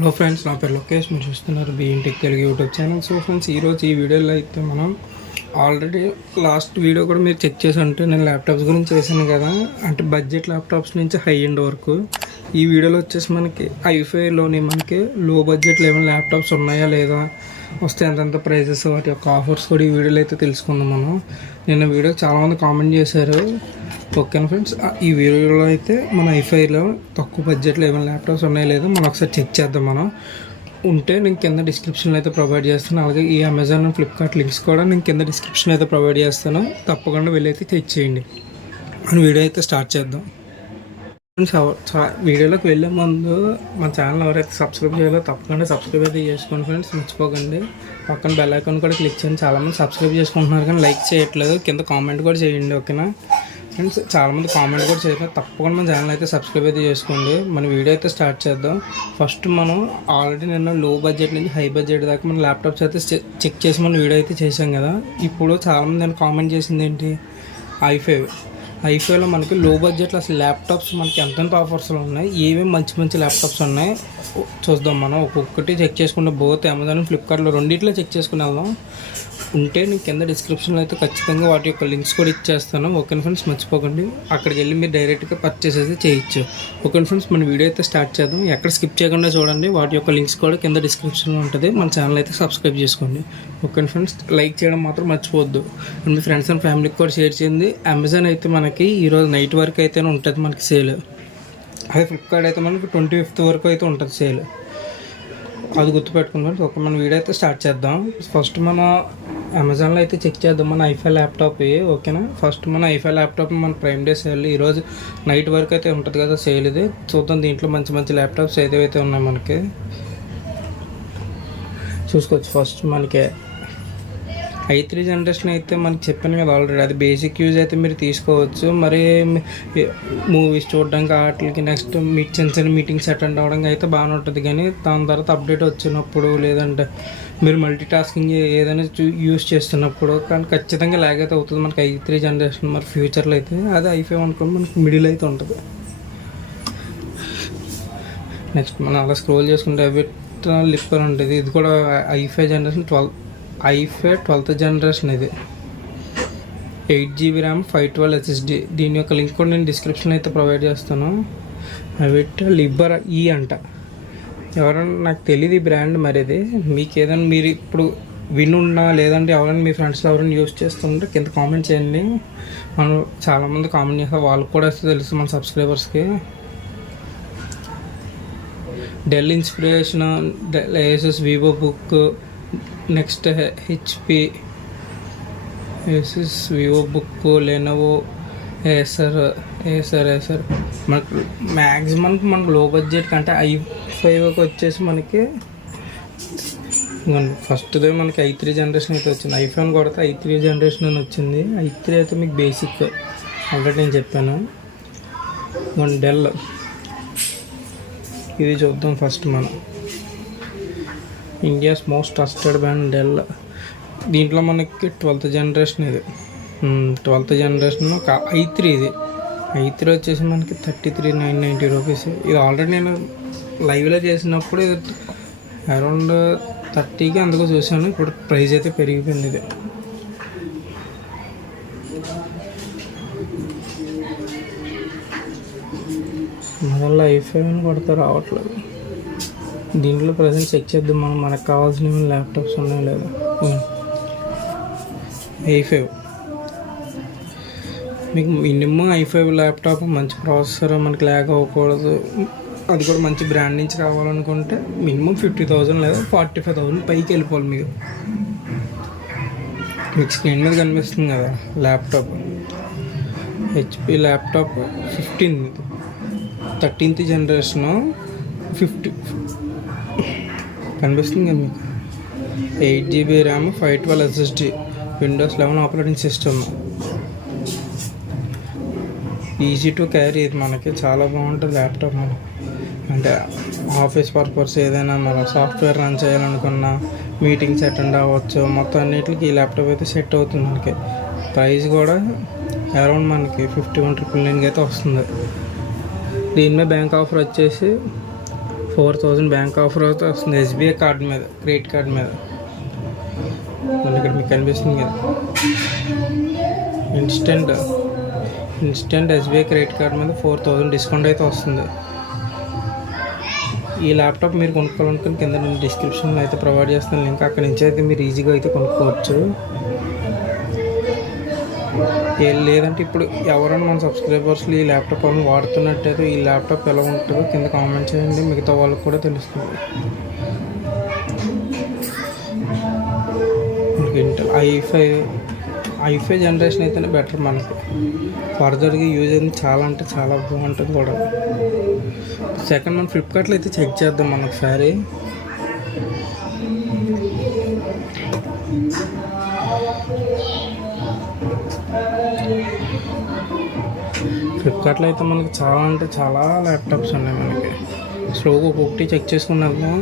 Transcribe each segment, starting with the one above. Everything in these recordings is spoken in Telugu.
హలో ఫ్రెండ్స్, నా పేరు లోకేష్. మీరు చూస్తున్నారు BN Tech Telugu YouTube channel. So friends, ఈరోజు ఈ వీడియోలో అయితే మనం ఆల్రెడీ లాస్ట్ వీడియో కూడా మీరు చెక్ చేసి ఉంటే నేను ల్యాప్టాప్స్ గురించి చేశాను కదా, అంటే బడ్జెట్ ల్యాప్టాప్స్ నుంచి హై ఎండ్ వరకు. ఈ వీడియోలో వచ్చేసి మనకి ఐఫైలోని మనకి లో బడ్జెట్లో ఏమైనా ల్యాప్టాప్స్ ఉన్నాయా లేదా, వస్తే ఎంతెంత ప్రైజెస్, వాటి యొక్క ఆఫర్స్ కూడా ఈ వీడియోలో అయితే తెలుసుకుందాం మనం. నిన్న వీడియో చాలామంది కామెంట్ చేశారు. ఓకేనా ఫ్రెండ్స్, ఈ వీడియోలో అయితే మన ఐఫైలో తక్కువ బడ్జెట్లో ఏమైనా ల్యాప్టాప్స్ ఉన్నాయో లేదో మనం ఒకసారి చెక్ చేద్దాం. మనం ఉంటే నేను కింద డిస్క్రిప్షన్లో అయితే ప్రొవైడ్ చేస్తాను. అలాగే ఈ అమెజాన్ అండ్ ఫ్లిప్కార్ట్ లింక్స్ కూడా నేను కింద డిస్క్రిప్షన్లో అయితే ప్రొవైడ్ చేస్తాను. తప్పకుండా వెళ్ళి అయితే చెక్ చేయండి. మనం వీడియో అయితే స్టార్ట్ చేద్దాం. వీడియోలోకి వెళ్ళే ముందు మన ఛానల్ ఎవరైతే సబ్స్క్రైబ్ చేయాలో తప్పకుండా సబ్స్క్రైబ్ అయితే చేసుకోండి ఫ్రెండ్స్, మర్చిపోకండి. పక్కన బెల్ ఐకాన్ కూడా క్లిక్ చేయండి. చాలామంది సబ్స్క్రైబ్ చేసుకుంటున్నారు కానీ లైక్ చేయట్లేదు. కింద కామెంట్ కూడా చేయండి. ఓకేనా ఫ్రెండ్స్, చాలామంది కామెంట్ కూడా చేయలేదు. తప్పకుండా మన ఛానల్ అయితే సబ్స్క్రైబ్ అయితే చేసుకోండి. మన వీడియో అయితే స్టార్ట్ చేద్దాం. ఫస్ట్ మనం ఆల్రెడీ నిన్న లో బడ్జెట్ నుంచి హై బడ్జెట్ దాకా మన ల్యాప్టాప్స్ అయితే చెక్ చేసి మన వీడియో అయితే చేసాం కదా. ఇప్పుడు చాలామంది నేను కామెంట్ చేసింది ఏంటి, ఐఫైలో మనకి లో బడ్జెట్లో అసలు ల్యాప్టాప్స్ మనకి ఎంతెంత ఆఫర్స్లో ఉన్నాయి, ఏమేమి మంచి మంచి ల్యాప్టాప్స్ ఉన్నాయి చూద్దాం. మనం ఒక్కొక్కటి చెక్ చేసుకుంటే బోత్ అమెజాన్ ఫ్లిప్కార్ట్లో రెండిట్లో చెక్ చేసుకుని వెళ్దాం. ఉంటే నేను కింద డిస్క్రిప్షన్లో అయితే ఖచ్చితంగా వాటి యొక్క లింక్స్ కూడా ఇచ్చేస్తాను. ఓకే ఫ్రెండ్స్, మర్చిపోకండి. అక్కడికి వెళ్ళి మీరు డైరెక్ట్గా పర్చేస్ అయితే చేయొచ్చు. ఓకే ఫ్రెండ్స్, మన వీడియో అయితే స్టార్ట్ చేద్దాం. ఎక్కడ స్కిప్ చేయకుండా చూడండి. వాటి యొక్క లింక్స్ కూడా కింద డిస్క్రిప్షన్లో ఉంటుంది. మన ఛానల్ అయితే సబ్స్క్రైబ్ చేసుకోండి. ఓకే ఫ్రెండ్స్, లైక్ చేయడం మాత్రం మర్చిపోవద్దు. మీ ఫ్రెండ్స్ అండ్ ఫ్యామిలీకి కూడా షేర్ చేయండి. అమెజాన్ అయితే మనకి ఈరోజు నైట్ వరకు అయితే ఉంటుంది మనకి సేల్. అదే ఫ్లిప్కార్ట్ అయితే మనకి 25th వరకు అయితే ఉంటుంది సేల్. అది గుర్తుపెట్టుకున్నాం. ఓకే, మన వీడియో అయితే స్టార్ట్ చేద్దాం. ఫస్ట్ మన అమెజాన్లో అయితే చెక్ చేద్దాం మన ఐఫై ల్యాప్టాప్. ఓకేనా, ఫస్ట్ మన ఐఫై ల్యాప్టాప్ మన ప్రైమ్ డే సేల్ ఈరోజు నైట్ వరకు అయితే ఉంటుంది కదా సేల్. ఇది చూద్దాం. దీంట్లో మంచి మంచి ల్యాప్టాప్స్ ఏదైతే ఉన్నాయి మనకి చూసుకోవచ్చు. ఫస్ట్ మనకి i3 జనరేషన్ అయితే మనకి చెప్పాను కదా ఆల్రెడీ, అది బేసిక్ యూజ్ అయితే మీరు తీసుకోవచ్చు. మరి మూవీస్ చూడడానికి వాటికి, నెక్స్ట్ చిన్న చిన్న మీటింగ్స్ అటెండ్ అవ్వడానికి అయితే బాగానే ఉంటుంది. కానీ దాని తర్వాత అప్డేట్ వచ్చినప్పుడు, లేదంటే మీరు మల్టీ టాస్కింగ్ ఏదైనా యూజ్ చేస్తున్నప్పుడు కానీ ఖచ్చితంగా లాగ్ అయితే అవుతుంది మనకి i3 జనరేషన్. మరి ఫ్యూచర్లో అయితే అది i5 అనుకోండి మనకి మిడిల్ అయితే ఉంటుంది. నెక్స్ట్ మనం అలా స్క్రోల్ చేసుకుంటే లిప్పర్ ఉంటుంది. ఇది కూడా i5 జనరేషన్, ఐఫై 12th జనరేషన్. ఇది 8GB ర్యామ్, 512 SSD. దీని యొక్క లింక్ కూడా నేను డిస్క్రిప్షన్లో అయితే ప్రొవైడ్ చేస్తాను. అవి లిబ్బర్ ఈ అంట. ఎవరైనా, నాకు తెలియదు ఈ బ్రాండ్. మరి ఇది మీకు ఏదైనా మీరు ఇప్పుడు వినున్నా, లేదంటే ఎవరైనా మీ ఫ్రెండ్స్ ఎవరైనా యూజ్ చేస్తుంటే కింద కామెంట్ చేయండి. మనం చాలామంది కామెంట్ చేస్తాం, వాళ్ళకి కూడా తెలుసు మన సబ్స్క్రైబర్స్కి. Dell inspiration, Asus Vivo Book, next HP, Asus Vivo Book, Lenovo, Acer. మనకు మ్యాక్సిమం మనకు లో బడ్జెట్ కంటే i5 వచ్చేసి మనకి ఫస్ట్దే మనకి i3 జనరేషన్ అయితే వచ్చింది. ఐఫోన్ కొడితే i3 జనరేషన్ అని వచ్చింది. i3 అయితే మీకు బేసిక్ ఆల్రెడీ నేను చెప్పాను. డెల్ ఇది చూద్దాం. ఫస్ట్ మనం India's most trusted brand Dell. దీంట్లో మనకి 12th జనరేషన్. ఇది 12th జనరేషన్ i3. ఇది i3 వచ్చేసి మనకి 33,990 రూపీస్. ఇది ఆల్రెడీ నేను లైవ్లో చేసినప్పుడు ఇది అరౌండ్ 30కి అందుకు చూసాను. ఇప్పుడు ప్రైస్ అయితే పెరిగిపోయింది. ఇది మొదల్లో i5 కొడితే రావట్లేదు. దీంట్లో ప్రజెంట్ చెక్ చేద్దాం మనం, మనకు కావాల్సిన ల్యాప్టాప్స్ ఉన్నాయో లేదా. i5 మీకు మినిమం i5 ల్యాప్టాప్, మంచి ప్రాసెసర్, మనకి ల్యాగ్ అవ్వకూడదు, అది కూడా మంచి బ్రాండ్ నుంచి కావాలనుకుంటే మినిమం 50,000 లేదా 45,000 పైకి వెళ్ళిపోవాలి. మీకు స్క్రీన్ మీద కనిపిస్తుంది కదా laptop, HP laptop 13th generation, 50 కనిపిస్తుంది కదా మీకు. 8GB RAM, 512 SSD, Windows 11 operating system, easy to carry. ఇది మనకి చాలా బాగుంటుంది ల్యాప్టాప్. అంటే ఆఫీస్ పర్పస్ ఏదైనా మన సాఫ్ట్వేర్ రన్ చేయాలనుకున్నా, మీటింగ్స్ అటెండ్ అవ్వచ్చు, మొత్తం అన్నిటికి ఈ ల్యాప్టాప్ అయితే సెట్ అవుతుంది మనకి. ప్రైస్ కూడా అరౌండ్ మనకి 51,999 అయితే వస్తుంది. దీని మీద బ్యాంక్ ఆఫర్ వచ్చేసి 4000 బ్యాంక్ ఆఫర్ అయితే వస్తుంది ఎస్బీఐ కార్డ్ మీద, క్రెడిట్ కార్డ్ మీద. మళ్ళీ ఇక్కడ మీకు కనిపిస్తుంది కదా, ఇన్స్టెంట్ ఎస్బీఐ క్రెడిట్ కార్డ్ మీద 4000 డిస్కౌంట్ అయితే వస్తుంది. ఈ ల్యాప్టాప్ మీరు కొనుక్కోవాలనుకుని కింద నేను డిస్క్రిప్షన్లో అయితే ప్రొవైడ్ చేస్తాను లింక్, అక్కడి నుంచి అయితే మీరు ఈజీగా అయితే కొనుక్కోవచ్చు. లేదంటే ఇప్పుడు ఎవరైనా మన సబ్స్క్రైబర్స్లో ఈ ల్యాప్టాప్ అని వాడుతున్నట్టయితే ఈ ల్యాప్టాప్ ఎలా ఉంటుందో కింద కామెంట్ చేయండి, మిగతా వాళ్ళకి కూడా తెలుస్తుంది. ఇంటెల్ i5 జనరేషన్ అయితేనే బెటర్ మనకి, ఫర్దర్గా యూజ్ అయింది చాలా అంటే చాలా బాగుంటుంది కూడా. సెకండ్ మనం ఫ్లిప్కార్ట్లో అయితే చెక్ చేద్దాం మనం ఒకసారి. ఫ్లిప్కార్ట్లో అయితే మనకి చాలా అంటే చాలా ల్యాప్టాప్స్ ఉన్నాయి మనకి. స్లోగా ఒక్కొక్కటి చెక్ చేసుకున్నాము.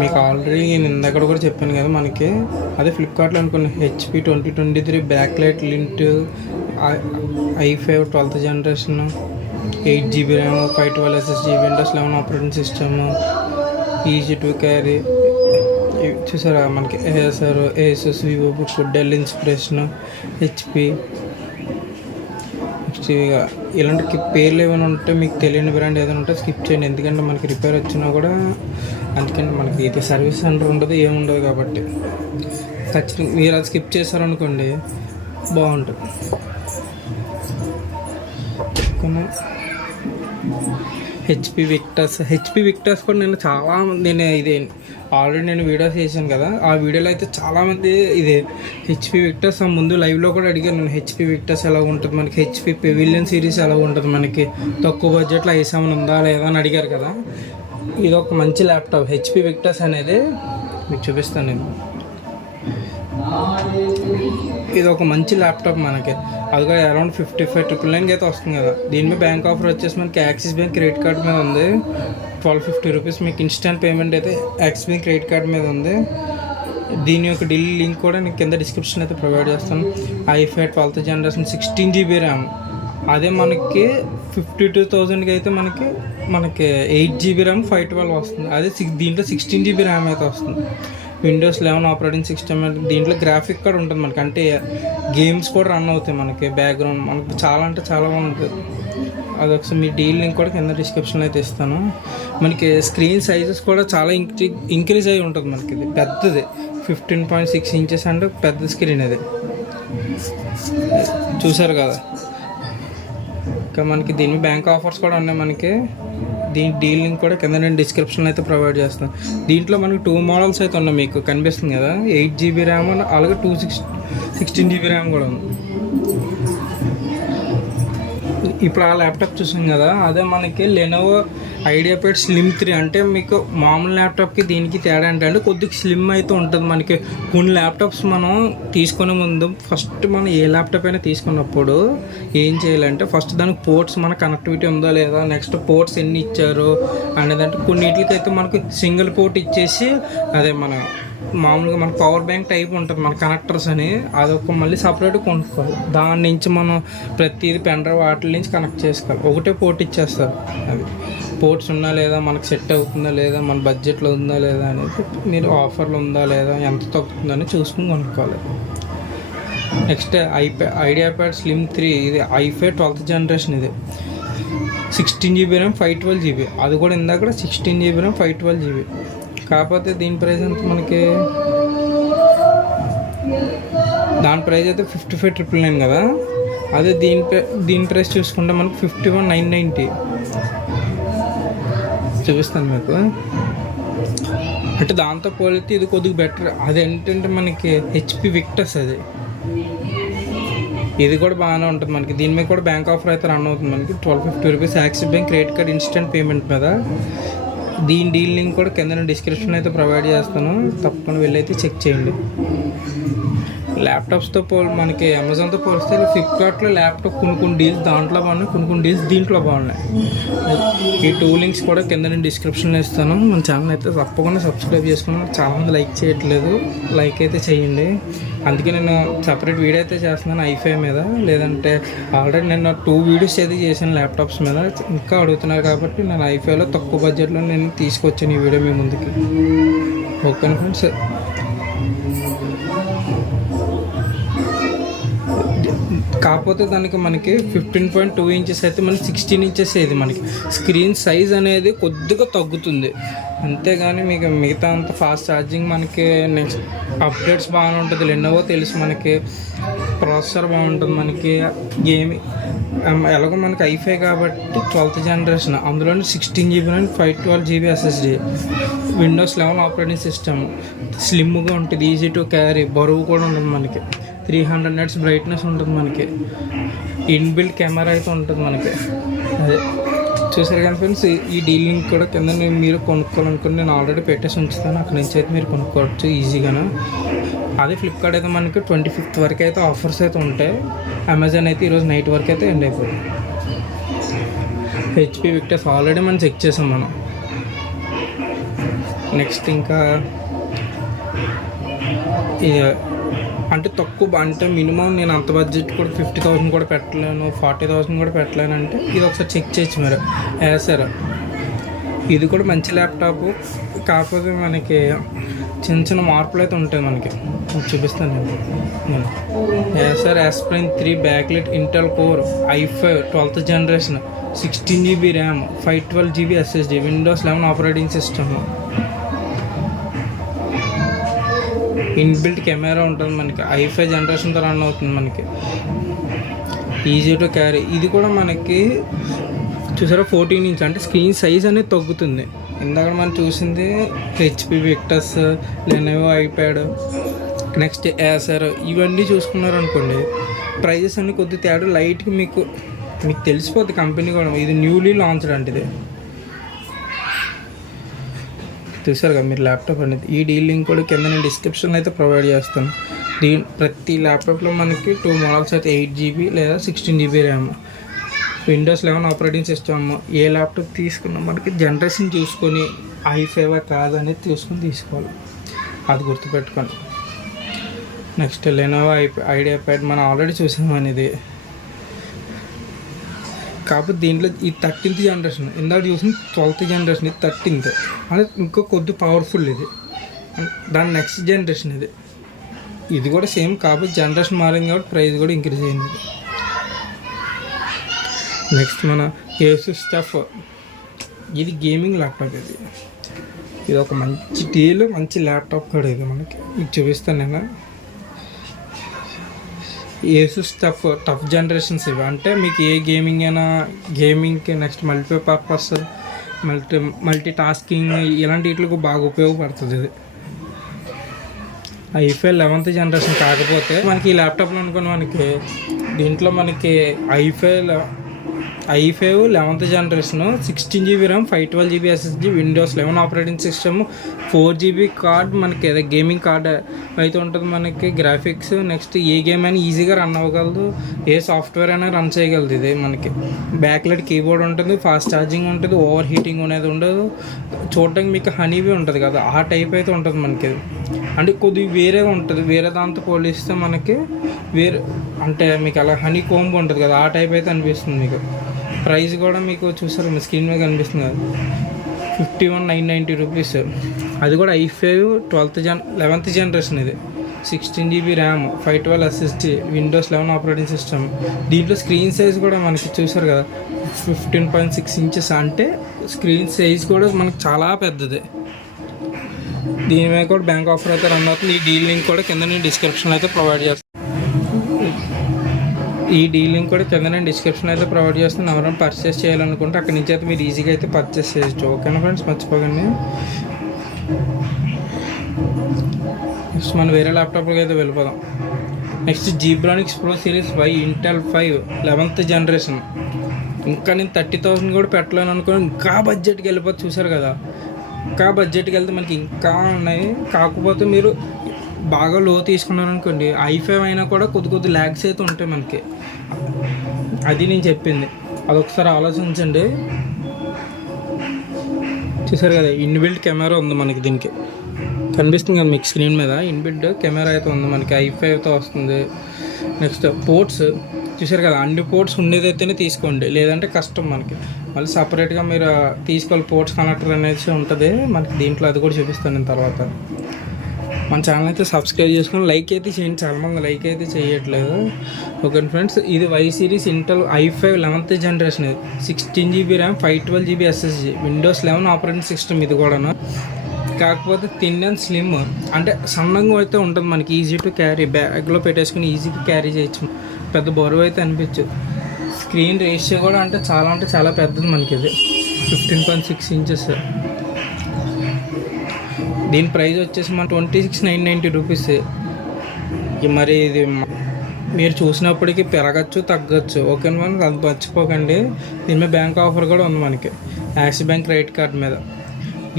మీకు ఆల్రెడీ నేను ఇందాక కూడా చెప్పాను కదా, మనకి అదే ఫ్లిప్కార్ట్లో అనుకున్న HP 2023 back light lint i5 12th generation 8GB RAM 512 SSD Windows 11 operating system easy to carry చూసారా మనకి Asus Vivo Book Dell inspiration HP. ఇలాంటి పేర్లు ఏమైనా ఉంటే మీకు తెలియని బ్రాండ్ ఏదైనా ఉంటే స్కిప్ చేయండి, ఎందుకంటే మనకి రిపేర్ వచ్చినా కూడా అందుకని మనకి ఇది సర్వీస్ సెంటర్ ఉండదు ఏముండదు కాబట్టి ఖచ్చితంగా మీరు అది స్కిప్ చేశారనుకోండి బాగుంటుంది. హెచ్పి విక్టర్స్ కూడా నేను ఇది ఆల్రెడీ నేను వీడియోస్ చేశాను కదా, ఆ వీడియోలో అయితే చాలామంది ఇది హెచ్పి విక్టర్స్ ముందు లైవ్లో కూడా అడిగాను నేను, హెచ్పి విక్టర్స్ ఎలా ఉంటుంది, మనకి హెచ్పి పెవిలియన్ సిరీస్ ఎలా ఉంటుంది, మనకి తక్కువ బడ్జెట్లో i7 ఉందా లేదా అని అడిగారు కదా. ఇది ఒక మంచి ల్యాప్టాప్ హెచ్పి విక్టర్స్ అనేది మీకు చూపిస్తాను నేను. ఇది ఒక మంచి ల్యాప్టాప్ మనకి, అది కూడా అరౌండ్ 55,999 అయితే వస్తుంది కదా. దీని మీద బ్యాంక్ ఆఫర్ వచ్చేసి మనకి యాక్సిస్ బ్యాంక్ క్రెడిట్ కార్డ్ మీద ఉంది 1250 రూపీస్. మీకు ఇన్స్టెంట్ పేమెంట్ అయితే యాక్సిస్ బ్యాంక్ క్రెడిట్ కార్డ్ మీద ఉంది. దీని యొక్క ఢిల్లీ లింక్ కూడా నేను కింద డిస్క్రిప్షన్ అయితే ప్రొవైడ్ చేస్తాను. i5 12th generation 16GB RAM, అదే మనకి 52,000కి అయితే మనకి 8GB ర్యామ్ 512 వస్తుంది. అదే దీంట్లో 16GB ర్యామ్ అయితే వస్తుంది. విండోస్ 11 ఆపరేటింగ్ సిస్టమ్, దీంట్లో గ్రాఫిక్ కూడా ఉంటుంది మనకి, అంటే గేమ్స్ కూడా రన్ అవుతాయి మనకి, బ్యాక్గ్రౌండ్ మనకి చాలా అంటే చాలా బాగుంటుంది. అది ఒకసారి మీ డీల్ లింక్ కూడా కింద డిస్క్రిప్షన్లో అయితే ఇస్తాను. మనకి స్క్రీన్ సైజెస్ కూడా చాలా ఇంక్రీజ్ అయ్యి ఉంటుంది మనకి. ఇది పెద్దది 15.6 ఇంచెస్ అంటే పెద్ద స్క్రీన్ అది, చూసారు కదా. ఇంకా మనకి దీని బ్యాంక్ ఆఫర్స్ కూడా ఉన్నాయి మనకి. దీని డీల్ లింక్ కూడా కింద నేను డిస్క్రిప్షన్లో అయితే ప్రొవైడ్ చేస్తాను. దీంట్లో మనకి 2 మోడల్స్ అయితే ఉన్నాయి, మీకు కనిపిస్తుంది కదా, 8GB ర్యామ్ అలాగే 16GB ర్యామ్ కూడా ఉంది. ఇప్పుడు ఆ ల్యాప్టాప్ చూసాం కదా, అదే మనకి లెనోవో ఐడియాప్యాడ్ స్లిమ్ 3. అంటే మీకు మామూలు ల్యాప్టాప్కి దీనికి తేడా ఏంటంటే కొద్దిగా స్లిమ్ అయితే ఉంటుంది మనకి. కొన్ని ల్యాప్టాప్స్ మనం తీసుకునే ముందు ఫస్ట్ మనం ఏ ల్యాప్టాప్ అయినా తీసుకున్నప్పుడు ఏం చేయాలంటే ఫస్ట్ దానికి పోర్ట్స్ మన కనెక్టివిటీ ఉందా లేదా, నెక్స్ట్ పోర్ట్స్ ఎన్ని ఇచ్చారు అనేదంటే కొన్నిటికి అయితే మనకి సింగిల్ పోర్ట్ ఇచ్చేసి అదే మన మామూలుగా మన పవర్ బ్యాంక్ టైప్ ఉంటుంది మన కనెక్టర్స్ అని, అదొక మళ్ళీ సపరేట్గా కొనుక్కోవాలి. దాని నుంచి మనం ప్రతిదీ పెన్ డ్రైవ్ వాటి నుంచి కనెక్ట్ చేసుకోవాలి. ఒకటే పోర్ట్ ఇచ్చేస్తారు. అది పోర్ట్స్ ఉన్నా లేదా, మనకు సెట్ అవుతుందా లేదా, మన బడ్జెట్లో ఉందా లేదా అనేది మీరు ఆఫర్లు ఉందా లేదా, ఎంత తగ్గుతుందని చూసుకుని కొనుక్కోవాలి. నెక్స్ట్ ఐడియాప్యాడ్ స్లిమ్ 3, ఇది i5 12th జనరేషన్. ఇది 16GB ర్యామ్ 512GB, అది కూడా ఇందాక 16GB ర్యామ్ 512GB. కాకపోతే దీని ప్రైస్ ఎంత మనకి, దాని ప్రైస్ అయితే 55,999 కదా. అదే దీని ప్రైస్ చూసుకుంటే మనకి 51,990 చూపిస్తాను మీకు. అంటే దాంతో పోలితే ఇది కొద్దిగా బెటర్. అదేంటంటే మనకి హెచ్పి విక్టర్స్, ఇది కూడా బాగానే ఉంటుంది మనకి. దీని మీద కూడా బ్యాంక్ ఆఫర్ అయితే రన్ అవుతుంది మనకి 1250 rupees axis bank credit card instant payment మీద. దీని డీల్ లింక్ కూడా కింద డిస్క్రిప్షన్ అయితే ప్రొవైడ్ చేస్తాను, తప్పకుండా వెళ్ళైతే చెక్ చేయండి. ల్యాప్టాప్స్తో మనకి అమెజాన్తో పోలిస్తే ఫ్లిప్కార్ట్లో ల్యాప్టాప్ కొన్ని డీల్స్ దాంట్లో బాగున్నాయి, కొన్ని డీల్స్ దీంట్లో బాగున్నాయి. ఈ టూ లింక్స్ కూడా కింద నేను డిస్క్రిప్షన్లో ఇస్తాను. మన ఛానల్ అయితే తప్పకుండా సబ్స్క్రైబ్ చేసుకున్నాను. చాలామంది లైక్ చేయట్లేదు, లైక్ అయితే చేయండి. అందుకే నేను సపరేట్ వీడియో అయితే చేస్తున్నాను ఐఫై మీద. లేదంటే ఆల్రెడీ నేను 2 వీడియోస్ అయితే చేశాను ల్యాప్టాప్స్ మీద. ఇంకా అడుగుతున్నారు కాబట్టి నేను ఐఫైలో తక్కువ బడ్జెట్లో నేను తీసుకొచ్చాను ఈ వీడియో మీ ముందుకి. ఓకే ఫ్రెండ్స్, కాకపోతే దానికి మనకి 15.2 ఇంచెస్ అయితే మనకి 16 ఇంచెస్ ఇది మనకి స్క్రీన్ సైజ్ అనేది కొద్దిగా తగ్గుతుంది. అంతేగాని మీకు మిగతా అంత ఫాస్ట్ ఛార్జింగ్ మనకి నెక్స్ట్ అప్డేట్స్ బాగానే ఉంటుంది. లెనోవో తెలుసు మనకి, ప్రాసెసర్ బాగుంటుంది మనకి, గేమింగ్ ఎలాగో మనకి ఐఫై కాబట్టి 12th జనరేషన్, అందులోని 16 GB and 512 GB SSD, Windows 11 operating system, స్లిమ్గా ఉంటుంది, ఈజీ టు క్యారీ, బరువు కూడా ఉంటుంది మనకి, 300 nits బ్రైట్నెస్ ఉంటుంది మనకి, ఇన్బిల్ట్ కెమెరా అయితే ఉంటుంది మనకి. అదే చూసారు కానీ ఫ్రెండ్స్, ఈ డీల్ లింక్ కూడా కింద మీరు కొనుక్కోవాలనుకుని నేను ఆల్రెడీ పెట్టేసి ఉంచుతాను. అక్కడి నుంచి అయితే మీరు కొనుక్కోవచ్చు ఈజీగాను. అదే ఫ్లిప్కార్ట్ అయితే మనకి 25th వరకు అయితే ఆఫర్స్ అయితే ఉంటాయి. అమెజాన్ అయితే ఈరోజు నైట్ వరకు అయితే ఎండ్ అయిపోయింది. HP విక్టర్స్ ఆల్రెడీ మనం చెక్ చేసాం మనం. నెక్స్ట్ ఇంకా అంటే తక్కువ, అంటే మినిమం నేను అంత బడ్జెట్ కూడా 50,000 కూడా పెట్టలేను, 40,000 కూడా పెట్టలేను అంటే ఇది ఒకసారి చెక్ చేయొచ్చు మీరు. ఏసర్ ఇది కూడా మంచి ల్యాప్టాప్, కాకపోతే మనకి చిన్న మార్పులు అయితే ఉంటాయి మనకి. చూపిస్తాను నేను. Acer Aspire 3 backlight Intel core i5 12th generation, 16 GB RAM, 512 GB SSD, Windows 11 operating system, inbuilt camera ఉంటుంది మనకి, ఐఫై జనరేషన్తో రన్ అవుతుంది మనకి, ఈజీ టు క్యారీ. ఇది కూడా మనకి చూసారా 14 ఇంచ్, అంటే స్క్రీన్ సైజ్ అనేది తగ్గుతుంది. ఇందాక మనం చూసింది HP Victus, Lenovo iPad, next Acer, ఇవన్నీ చూసుకున్నారు అనుకోండి, ప్రైజెస్ అన్నీ కొద్ది తేడా లైట్గా మీకు తెలిసిపోద్ది. కంపెనీ కూడా ఇది న్యూలీ లాంచ్డ్ అంటే ఇది చూసారు కదా మీరు ల్యాప్టాప్ అనేది. ఈ డీల్ లింక్ కూడా కింద నేను డిస్క్రిప్షన్లో అయితే ప్రొవైడ్ చేస్తాను. ప్రతి ల్యాప్టాప్లో మనకి 2 మోడల్స్ అయితే 8 GB లేదా 16 GB RAM, Windows 11 operating system. ఏ ల్యాప్టాప్ తీసుకున్నా మనకి జనరేషన్ చూసుకొని i5 కాదనేది చూసుకొని తీసుకోవాలి, అది గుర్తుపెట్టుకోండి. నెక్స్ట్ లెనోవో ఐడియాప్యాడ్ మనం ఆల్రెడీ చూసాం అనేది. కాకపోతే దీంట్లో ఈ 13th జనరేషన్, ఇందాక చూసిన 12th జనరేషన్, ఇది 13th అంటే ఇంకో కొద్ది పవర్ఫుల్. ఇది దాని నెక్స్ట్ జనరేషన్. ఇది కూడా సేమ్, కాకపోతే జనరేషన్ మారింది కాబట్టి ప్రైస్ కూడా ఇంక్రీజ్ అయింది. నెక్స్ట్ మన ఏసూస్ స్టఫ్, ఇది గేమింగ్ ల్యాప్టాప్. ఇది ఒక మంచి డీల్, మంచి ల్యాప్టాప్ కూడా ఇది మనకి. ఇది చూపిస్తాను నేను. ఏసూస్ టఫ్ జనరేషన్స్ ఇవి, అంటే మీకు ఏ గేమింగ్ అయినా, గేమింగ్కి నెక్స్ట్ మల్టీపర్పస్, మల్టీ టాస్కింగ్ ఇలాంటి వీటికి బాగా ఉపయోగపడుతుంది. ఇది ఐఫై 11th జనరేషన్, కాకపోతే మనకి ఈ ల్యాప్టాప్లో అనుకుని మనకి దీంట్లో మనకి i5 11th generation, 16 GB RAM, 512 GB SSD, Windows 11 operating system, 4 GB card మనకి ఏదో గేమింగ్ కార్డ్ అయితే ఉంటుంది మనకి, గ్రాఫిక్స్, నెక్స్ట్ ఏ గేమ్ అయినా ఈజీగా రన్ అవ్వగలదు, ఏ సాఫ్ట్వేర్ అయినా రన్ చేయగలదు. ఇది మనకి బ్యాక్లైట్ కీబోర్డ్ ఉంటుంది, ఫాస్ట్ ఛార్జింగ్ ఉంటుంది, ఓవర్ హీటింగ్ అనేది ఉండదు. చూడడానికి మీకు హనీబీ ఉంటుంది కదా, ఆ టైప్ అయితే ఉంటుంది మనకి. అంటే కొద్దిగా వేరేగా ఉంటుంది, వేరే దాంతో పోలిస్తే మనకి వేరే, అంటే మీకు అలా హనీ కోంబ్ ఉంటుంది కదా, ఆ టైప్ అయితే అనిపిస్తుంది మీకు. ప్రైస్ కూడా మీకు చూసారు మీ స్క్రీన్ మీద కనిపిస్తుంది కదా, 51,990 రూపీస్. అది కూడా i5 11th జనరేషన్. ఇది 16 GB RAM, 512 SSD, Windows 11 operating system. దీంట్లో స్క్రీన్ సైజ్ కూడా మనకి చూసారు కదా 15.6 ఇంచెస్, అంటే స్క్రీన్ సైజ్ కూడా మనకి చాలా పెద్దది. దీని మీద కూడా బ్యాంక్ ఆఫర్ అయితే రన్ అవుతుంది. ఈ డీల్ లింక్ కూడా కింద నేను డిస్క్రిప్షన్లో అయితే ప్రొవైడ్ చేస్తాను. ఎవరైనా పర్చేస్ చేయాలనుకుంటే అక్కడి నుంచి అయితే మీరు ఈజీగా అయితే పర్చేస్ చేయొచ్చు. ఓకేనా ఫ్రెండ్స్, మర్చిపోకండి. నెక్స్ట్ మనం వేరే ల్యాప్టాప్కి అయితే వెళ్ళిపోదాం. Next Zebronics pro series Y Intel 5 11th generation. ఇంకా నేను 30,000 కూడా పెట్టలేను అనుకుని ఇంకా బడ్జెట్కి వెళ్ళిపోతే చూసారు కదా. ఇంకా బడ్జెట్కి వెళ్తే మనకి ఇంకా ఉన్నాయి. కాకపోతే మీరు బాగా లో తీసుకున్నాను అనుకోండి, i5 అయినా కూడా కొద్ది ల్యాగ్స్ అయితే ఉంటాయి మనకి. అది నేను చెప్పింది, అదొకసారి ఆలోచించండి. చూసారు కదా, ఇన్బిల్ట్ కెమెరా ఉంది మనకి, దీనికి కనిపిస్తుంది కదా మీకు స్క్రీన్ మీద. ఇన్బిల్ట్ కెమెరా అయితే ఉంది మనకి, i5తో వస్తుంది. నెక్స్ట్ పోర్ట్స్ చూసారు కదా, అన్ని పోర్ట్స్ ఉండేదైతేనే తీసుకోండి, లేదంటే కష్టం మనకి. మళ్ళీ సపరేట్గా మీరు తీసుకోవాలి, పోర్ట్స్ కనెక్టర్ అనేది ఉంటుంది మనకి దీంట్లో, అది కూడా చూపిస్తాను నేను తర్వాత. మన ఛానల్ అయితే సబ్స్క్రైబ్ చేసుకొని లైక్ అయితే చేయండి, చాలామంది లైక్ అయితే చేయట్లేదు. ఓకే ఫ్రెండ్స్, ఇది why series Intel i5 11th generation, ఇది 16 GB RAM, 512 GB SSD, Windows 11 operating system ఇది కూడాను. కాకపోతే థిన్ అండ్ స్లిమ్, అంటే సన్నంగా అయితే ఉంటుంది మనకి, ఈజీ టు క్యారీ, బ్యాగ్లో పెట్టేసుకుని ఈజీగా క్యారీ చేయొచ్చు, పెద్ద బరువు అయితే అనిపించదు. స్క్రీన్ రేషియో కూడా అంటే చాలా పెద్దది మనకి, ఇది 15.6 inches. దీని ప్రైస్ వచ్చేసి మన 26,990 రూపీస్. మరి ఇది మీరు చూసినప్పటికీ పెరగచ్చు తగ్గచ్చు, ఓకే మనకి అది మర్చిపోకండి. దీని మీద బ్యాంక్ ఆఫర్ కూడా ఉంది మనకి, యాక్సిస్ బ్యాంక్ క్రెడిట్ కార్డ్ మీద.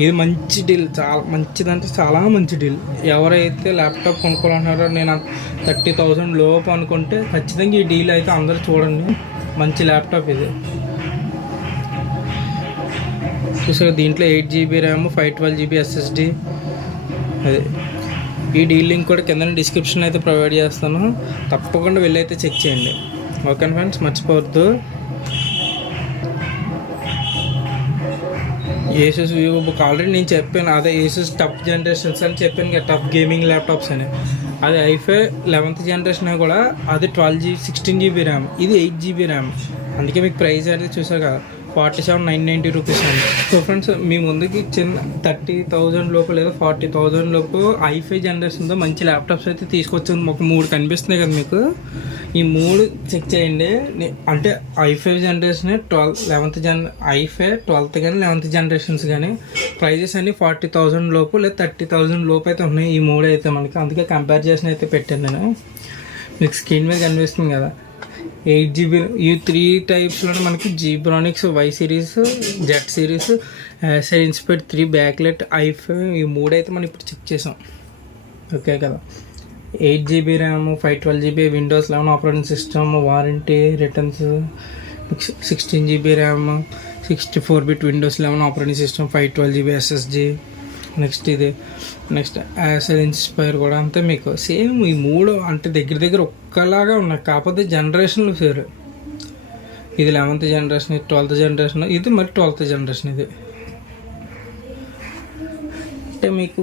ఇది మంచి డీల్, చాలా మంచిదంటే చాలా మంచి డీల్. ఎవరైతే ల్యాప్టాప్ కొనుక్కోవాలంటున్నారో, నేను 30,000 లోపు అనుకుంటే ఖచ్చితంగా ఈ డీల్ అయితే అందరూ చూడండి, మంచి ల్యాప్టాప్ ఇది. చూసారు, దీంట్లో 8 GB ర్యామ్, 512 GB SSD. అదే ఈ డీల్ లింక్ కూడా కింద డిస్క్రిప్షన్ అయితే ప్రొవైడ్ చేస్తాను, తప్పకుండా వెళ్ళి అయితే చెక్ చేయండి. ఓకే ఫ్రెండ్స్, మర్చిపోవద్దు. ఏసూస్ వివో బుక్ ఆల్రెడీ నేను చెప్పాను, అదే ఏసూస్ టఫ్ జనరేషన్స్ అని చెప్పాను కదా, టఫ్ గేమింగ్ ల్యాప్టాప్స్ అని. అది i5 11th జనరేషన్ కూడా, అది 16 GB ర్యామ్, ఇది 8 GB ర్యామ్. అందుకే మీకు ప్రైస్ అనేది చూసారు కదా, 47,990 రూపీస్ అండి. సో ఫ్రెండ్స్, మీ ముందుకి చిన్న 30,000 లోపు లేదా 40,000 లోపు i5 జనరేషన్తో మంచి ల్యాప్టాప్స్ అయితే తీసుకొచ్చింది. ఒక 3 కనిపిస్తున్నాయి కదా మీకు, ఈ 3 చెక్ చేయండి. అంటే i5 జనరేషన్, i5 12th కానీ 11th జనరేషన్స్ కానీ ప్రైజెస్ అన్ని 40,000 లోపు లేదా 30,000 లోపు అయితే ఉన్నాయి ఈ 3 అయితే మనకి. అందుకే కంపేర్ చేసిన అయితే పెట్టాను నేను, మీకు స్క్రీన్ మీద కనిపిస్తుంది కదా. 8 GB, ఈ 3 టైప్స్లోనే మనకి Zebronics, why series, Z series, Acer inspire 3 backlit, i5, ఈ 3 అయితే మనం ఇప్పుడు చెక్ చేసాం, ఓకే కదా. 8 GB RAM, 512 GB, Windows 11 operating system, warranty, returns, 16 GB RAM, 64-bit Windows 11 operating system, 512 GB SSD. Next Acer inspire కూడా అంతే, మీకు సేమ్ ఈ 3 అంటే దగ్గర ఒక్కలాగా ఉన్నాయి, కాకపోతే జనరేషన్లు వేరు. ఇది 11th జనరేషన్, ఇది 12th జనరేషన్, ఇది మరి 12th జనరేషన్. ఇది అంటే మీకు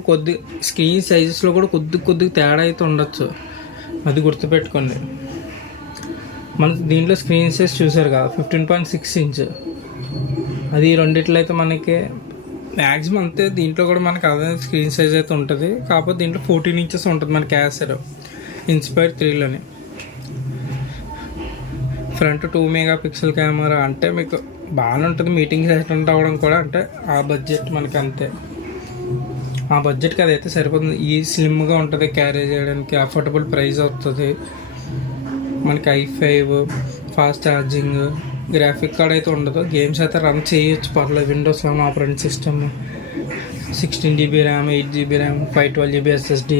స్క్రీన్ సైజెస్లో కూడా కొద్దిగా తేడా అయితే ఉండొచ్చు, అది గుర్తుపెట్టుకోండి. మనకి దీంట్లో స్క్రీన్ సైజ్ చూసారు కదా, 15.6 inch. అది రెండిట్లో అయితే మనకి మ్యాక్సిమం అంతే, దీంట్లో కూడా మనకి అదే స్క్రీన్ సైజ్ అయితే ఉంటుంది, కాకపోతే దీంట్లో 14 inches ఉంటుంది మనకి యాసర్ ఇన్స్పైర్ 3లోని. ఫ్రంట్ 2 MP కెమెరా, అంటే మీకు బాగానే ఉంటుంది, మీటింగ్స్ అటెండ్ అవ్వడం కూడా. అంటే ఆ బడ్జెట్ మనకి అంతే, ఆ బడ్జెట్కి అదైతే సరిపోతుంది. ఈ స్లిమ్గా ఉంటుంది, క్యారీ చేయడానికి అఫోర్డబుల్ ప్రైస్ అవుతుంది మనకి. i5 fast charging, graphic card అయితే ఉండదు, గేమ్స్ అయితే రన్ చేయొచ్చు పర్లేదు. Windows 11 operating system, 16 GB RAM, 8 GB RAM, 512 GB SSD.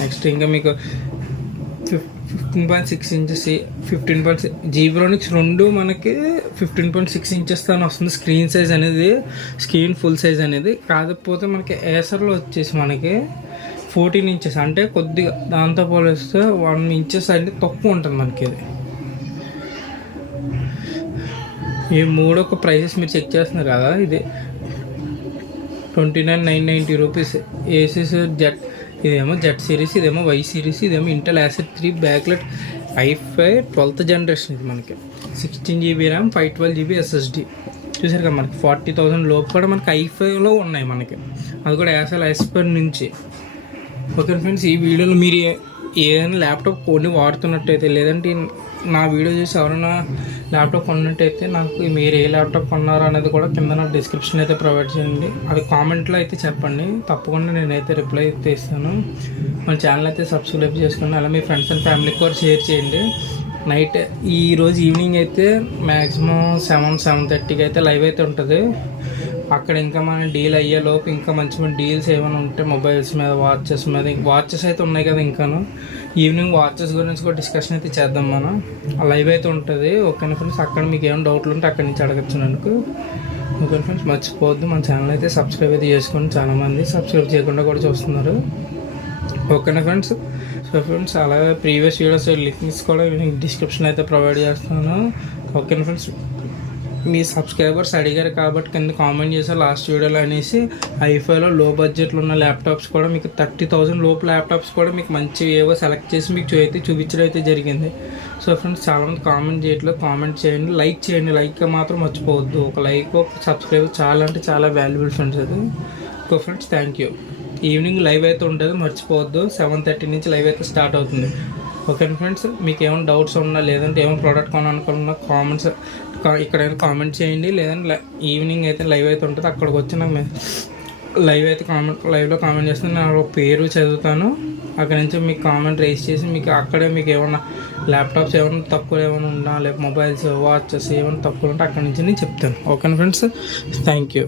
Next ఇంకా మీకు 15.6 inches, 15.6 జీబ్రానిక్స్ 2 మనకి 15.6 inches తో వస్తుంది స్క్రీన్ సైజ్ అనేది, స్క్రీన్ ఫుల్ సైజ్ అనేది. కాకపోతే మనకి ఏసర్లో వచ్చేసి మనకి 14 inches, అంటే కొద్దిగా దాంతో పోలిస్తే 1 inches అంటే తక్కువ ఉంటుంది మనకి. ఇది ఈ 3 ప్రైజెస్ మీరు చెక్ చేస్తున్నారు కదా, ఇది 29,990 రూపీస్. ఏసూస్ జెడ్, ఇదేమో జెడ్ సిరీస్, ఇదేమో వై సిరీస్, ఇదేమో Intel Acer 3 backlit, i5 12th generation. ఇది మనకి 16 GB ర్యామ్, 512 GB SSD. చూసారు కదా, మనకి 40,000 లోపు కూడా మనకి i5లో ఉన్నాయి మనకి, అది కూడా యాసర్ ఎస్పర్ నుంచి. ఓకే ఫ్రెండ్స్, ఈ వీడియోలో మీరు ఏదైనా ల్యాప్టాప్ కొని వాడుతున్నట్టయితే, లేదంటే నా వీడియో చూసి ఎవరైనా ల్యాప్టాప్ కొన్నట్టయితే నాకు మీరు ఏ ల్యాప్టాప్ కొన్నారో అనేది కూడా కింద నా డిస్క్రిప్షన్ అయితే ప్రొవైడ్ చేయండి, అది కామెంట్లో అయితే చెప్పండి, తప్పకుండా నేనైతే రిప్లై అయితే ఇస్తాను. మన ఛానల్ అయితే సబ్స్క్రైబ్ చేసుకోండి, అలా మీ ఫ్రెండ్స్ అండ్ ఫ్యామిలీకి కూడా షేర్ చేయండి. నైట్ ఈరోజు ఈవినింగ్ అయితే మ్యాక్సిమం 7-7:30కి అయితే లైవ్ అయితే ఉంటుంది. అక్కడ ఇంకా మనం డీల్ అయ్యేలోపు ఇంకా మంచి మంచి డీల్స్ ఏమైనా ఉంటే మొబైల్స్ మీద, వాచెస్ అయితే ఉన్నాయి కదా ఇంకాను. ఈవినింగ్ వాచెస్ గురించి కూడా డిస్కషన్ అయితే చేద్దాం మనం. లైవ్ అయితే ఉంటుంది. ఓకేనా ఫ్రెండ్స్, అక్కడ మీకు ఏమైనా డౌట్లు ఉంటే అక్కడి నుంచి అడగచ్చు నాకు. ఓకే ఫ్రెండ్స్, మర్చిపోవద్దు మన ఛానల్ అయితే సబ్స్క్రైబ్ అయితే చేసుకోండి. చాలామంది సబ్స్క్రైబ్ చేయకుండా కూడా చూస్తున్నారు. ఓకేనా ఫ్రెండ్స్. సో ఫ్రెండ్స్, అలాగే ప్రీవియస్ వీడియోస్ లింక్స్ కూడా నేను డిస్క్రిప్షన్ అయితే ప్రొవైడ్ చేస్తాను. ఓకేనా ఫ్రెండ్స్, మీ సబ్స్క్రైబర్స్ అడిగారు కాబట్టి కింద కామెంట్ చేశారు లాస్ట్ వీడియోలో అనేసి. ఐఫైలో లో బడ్జెట్లో ఉన్న ల్యాప్టాప్స్ కూడా మీకు 30,000 లోపు ల్యాప్టాప్స్ కూడా మీకు మంచి ఏవో సెలెక్ట్ చేసి మీకు అయితే చూపించడం అయితే జరిగింది. సో ఫ్రెండ్స్, చాలామంది కామెంట్ చేయట్లేదు. కామెంట్ చేయండి, లైక్ చేయండి. లైక్ మాత్రం మర్చిపోవద్దు. ఒక లైక్, ఒక సబ్స్క్రైబర్ చాలా అంటే చాలా వాల్యుబుల్ ఫ్రెండ్స్ అది. Okay friends, thank you. Evening live అయితే ఉంటుంది, మర్చిపోవద్దు. 7:30 నుంచి లైవ్ అయితే స్టార్ట్ అవుతుంది. ఓకే ఫ్రెండ్స్, మీకు ఏమైనా డౌట్స్ ఉన్నా లేదంటే ఏమైనా ప్రోడక్ట్ కొనాలనుకున్నా కామెంట్స్ ఇక్కడైనా కామెంట్ చేయండి. లేదంటే ఈవినింగ్ అయితే లైవ్ అయితే ఉంటుంది, అక్కడికి వచ్చి నాకు లైవ్లో కామెంట్ చేస్తే నా పేరు చదువుతాను. అక్కడ నుంచి మీకు కామెంట్ రేస్ చేసి మీకు అక్కడే మీకు ఏమన్నా ల్యాప్టాప్స్ ఏమైనా తక్కువ ఏమైనా ఉన్నా, లేకపోతే మొబైల్స్, వాచెస్ ఏమైనా తక్కువ ఉంటే అక్కడి నుంచి నేను చెప్తాను. Okay friends, thank you.